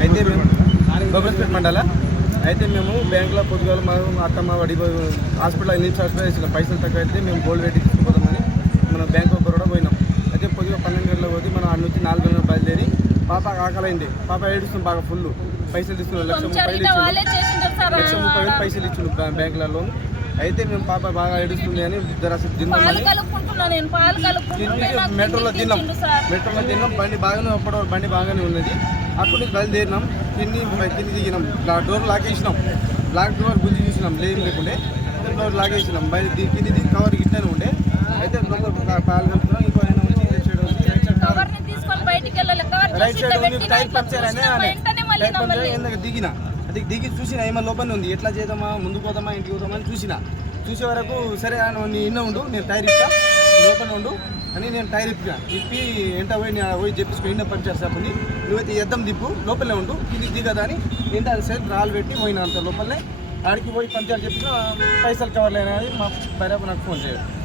అయితే మేము గోబర్స్పేట్ మండల. అయితే మేము బ్యాంకులో పొద్దుగాల మా అత్తమ్మ వడి హాస్పిటల్ నుంచి హాస్పిటల్ పైసలు తక్కువ అయితే మేము గోల్డ్ పెట్టి తీసుకుపోదామని మన బ్యాంక్ ఆఫ్ బరోడా పోయినాం. అయితే పొద్దుగా పన్నెండు గంటలకు పోతే మనం ఆడ నుంచి నాలుగు గంటలకు బయలుదేరి పాప ఆకలైంది. పాప ఏడుస్తుంది బాగా ఫుల్ పైసలు తీసుకున్నాం లక్ష ముప్పై లక్ష ముప్పై వేలు పైసలు ఇచ్చిండు బ్యా- బ్యాంకులలో. అయితే మేము పాప బాగా ఏడుస్తుంది అని తిని మెట్రోలో తిన్నాం. మెట్రోలో తిన్నాం. బండి బాగానే అప్పటి బండి బాగానే ఉన్నది. అక్కడి నుంచి బయలుదేరినాం. తిని కింది దిగినాం. డోర్ లాగేసినాం. లాక్ డోర్ గుంజి చూసినాం. లేదు లేకుండే. డోర్ లాగేసినాం. బయట కింది దిగి కవర్ గిట్టాను ఉండే. అయితే పాలు కలుపుతున్నాం ఇంకో ఆయన వచ్చి రైట్ సైడ్ ఉంది. టైర్ పంక్చర్ టైర్ పంక్చర్ దిగిన. అది దిగి చూసిన ఏమైనా లోపల ఉంది. ఎట్లా చేద్దామా ముందుకు పోదామా ఇంటికి పోదామా అని చూసిన. చూసే వరకు సరే ఆయన నీ ఇన్న ఉండు నేను టైర్ ఇస్తా లోపల ఉండు అని నేను టైర్ ఇప్పిన. ఇప్పి ఎంట పోయి నేను పోయి చెప్పేసుకుని ఇన్న పంక్చర్ షాప్ నువ్వైతే ఎద్దం దిప్పు లోపలే ఉండు ఇది దిగదా అని. ఏంట అది రాళ్ళు పెట్టి పోయిన అంత లోపలనే. ఆడికి పోయి పంక్చర్ చెప్పిన పైసలు కవర్లేనా అని మా భార్య నాకు ఫోన్ చేయదు